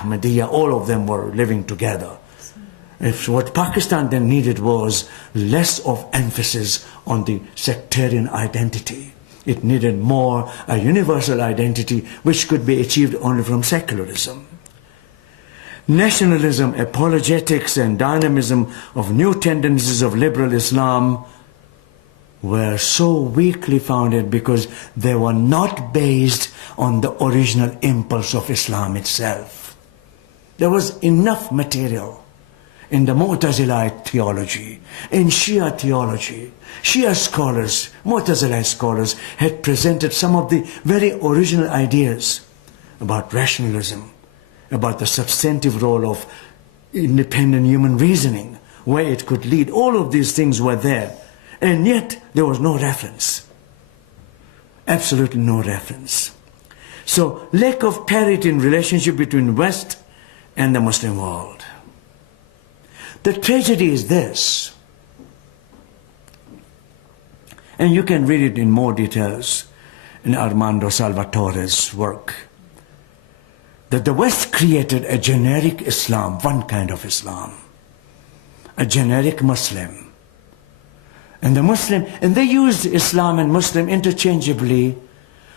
Ahmadiyya, all of them were living together. If what Pakistan then needed was less of emphasis on the sectarian identity. It needed more a universal identity which could be achieved only from secularism. Nationalism, apologetics, and dynamism of new tendencies of liberal Islam were so weakly founded because they were not based on the original impulse of Islam itself. There was enough material in the Mu'tazilite theology, in Shia theology. Shia scholars, Mu'tazilite scholars, had presented some of the very original ideas about rationalism, about the substantive role of independent human reasoning, where it could lead. All of these things were there. And yet, there was no reference. Absolutely no reference. So, lack of parity in relationship between West and the Muslim world. The tragedy is this, and you can read it in more details in Armando Salvatore's work, that the West created a generic Islam, one kind of Islam, a generic Muslim. And they used Islam and Muslim interchangeably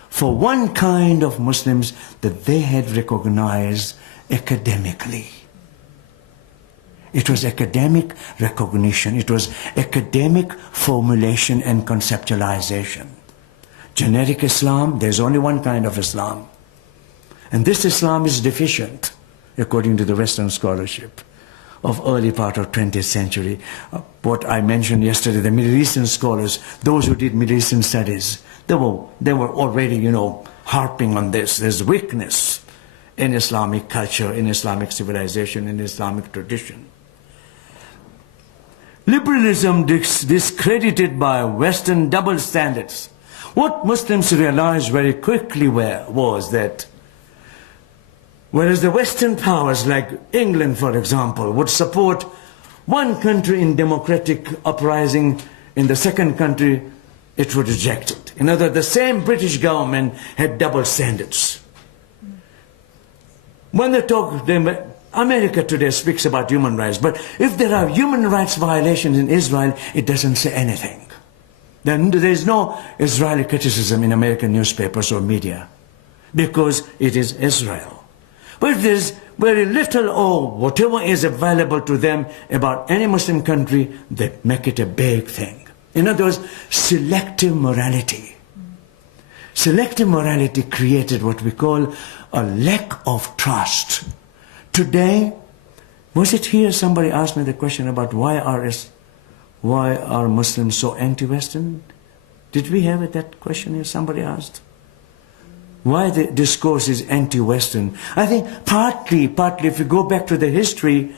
for one kind of Muslims that they had recognized academically. It was academic recognition. It was academic formulation and conceptualization. Generic Islam, there's only one kind of Islam. And this Islam is deficient, according to the Western scholarship of early part of 20th century. What I mentioned yesterday, the Middle Eastern scholars, those who did Middle Eastern studies, they were already, harping on this. There's weakness in Islamic culture, in Islamic civilization, in Islamic tradition. Liberalism discredited by Western double standards. What Muslims realized very quickly was that whereas the Western powers like England, for example, would support one country in democratic uprising, in the second country it would reject it. In other words, the same British government had double standards. When they talk, America today speaks about human rights, but if there are human rights violations in Israel, it doesn't say anything. Then there is no Israeli criticism in American newspapers or media, because it is Israel. But if there's very little or whatever is available to them about any Muslim country, they make it a big thing. In other words, selective morality. Selective morality created what we call a lack of trust. Today, was it here somebody asked me the question about why are Muslims so anti-Western? Did we have that question here? Somebody asked. Why the discourse is anti-Western? I think partly if you go back to the history,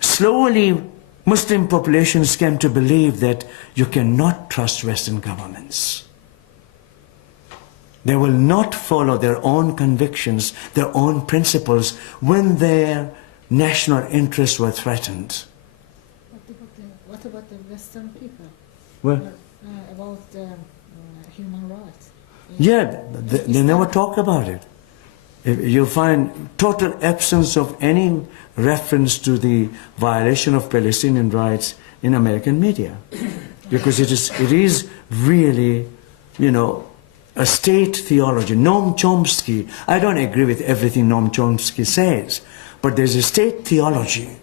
slowly Muslim populations came to believe that you cannot trust Western governments. They will not follow their own convictions, their own principles when their national interests were threatened. What about the Western people? Well, about human rights? Yeah, they never talk about it. You find total absence of any reference to the violation of Palestinian rights in American media, because it is really, a state theology. Noam Chomsky, I don't agree with everything Noam Chomsky says, but there's a state theology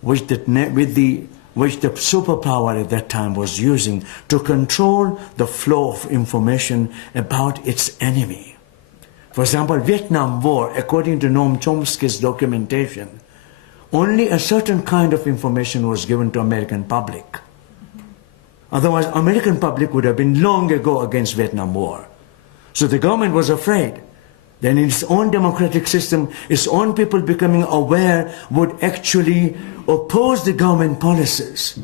which the superpower at that time was using to control the flow of information about its enemy. For example, Vietnam War, according to Noam Chomsky's documentation, only a certain kind of information was given to American public. Otherwise, American public would have been long ago against Vietnam War. So the government was afraid. Then in its own democratic system, its own people becoming aware would actually oppose the government policies.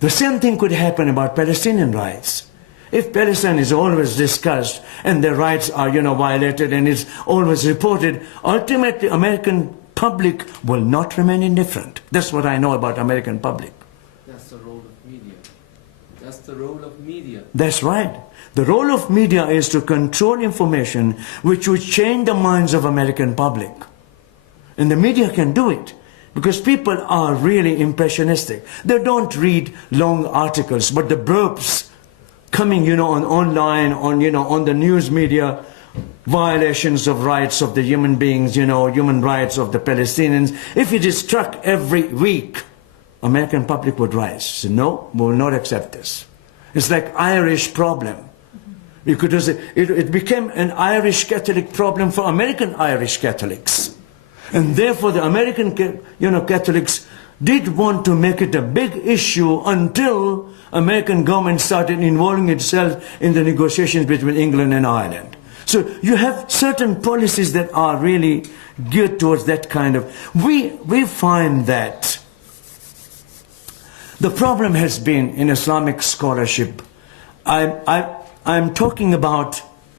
The same thing could happen about Palestinian rights. If Palestine is always discussed and their rights are, violated and it's always reported, ultimately American public will not remain indifferent. That's what I know about American public. That's the role of media. That's the role of media. That's right. The role of media is to control information which would change the minds of American public. And the media can do it because people are really impressionistic. They don't read long articles, but the blurbs coming, you know, on online, on, you know, on the news media, violations of rights of the human beings, you know, human rights of the Palestinians. If it is struck every week, American public would rise. So no, we will not accept this. It's like Irish problem. Because it became an Irish Catholic problem for American Irish Catholics. And therefore the American, you know, Catholics did want to make it a big issue until American government started involving itself in the negotiations between England and Ireland. So you have certain policies that are really geared towards that kind of... We find that the problem has been in Islamic scholarship. I'm talking about